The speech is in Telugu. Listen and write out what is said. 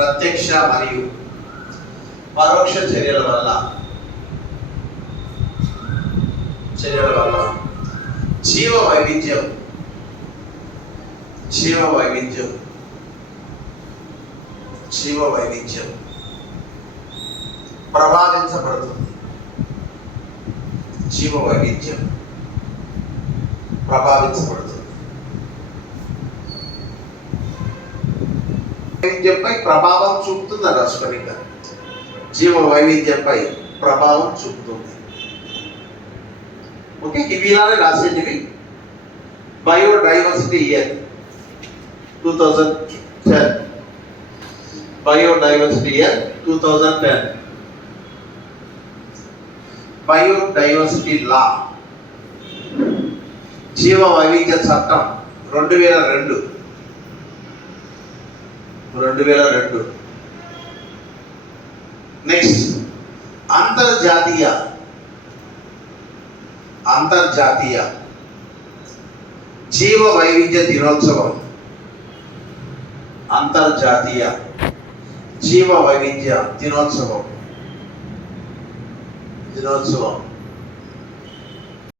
ప్రత్యక్ష మరియు పరోక్ష చర్యల వల్ల జీవ వైవిధ్యం ప్రభావించబడుతుంది. జీవ వైవిధ్యం ప్రభావించబడుతుంది. వైవిధ్యంపై ప్రభావం చూపుతుంది రాష్ట్రీయంగా. జీవ వైవిధ్యంపై ప్రభావం చూపుతుంది. ఓకే, ఇవి ఇలానే రాసేటివి. Biodiversity year 2010, biodiversity year 2010, biodiversity law, జీవ వైవిధ్య చట్టం 2002. నెక్స్ట్ అంతర్జాతీయ జీవ వైవిధ్య దినోత్సవం. అంతర్జాతీయ జీవ వైవిధ్య దినోత్సవం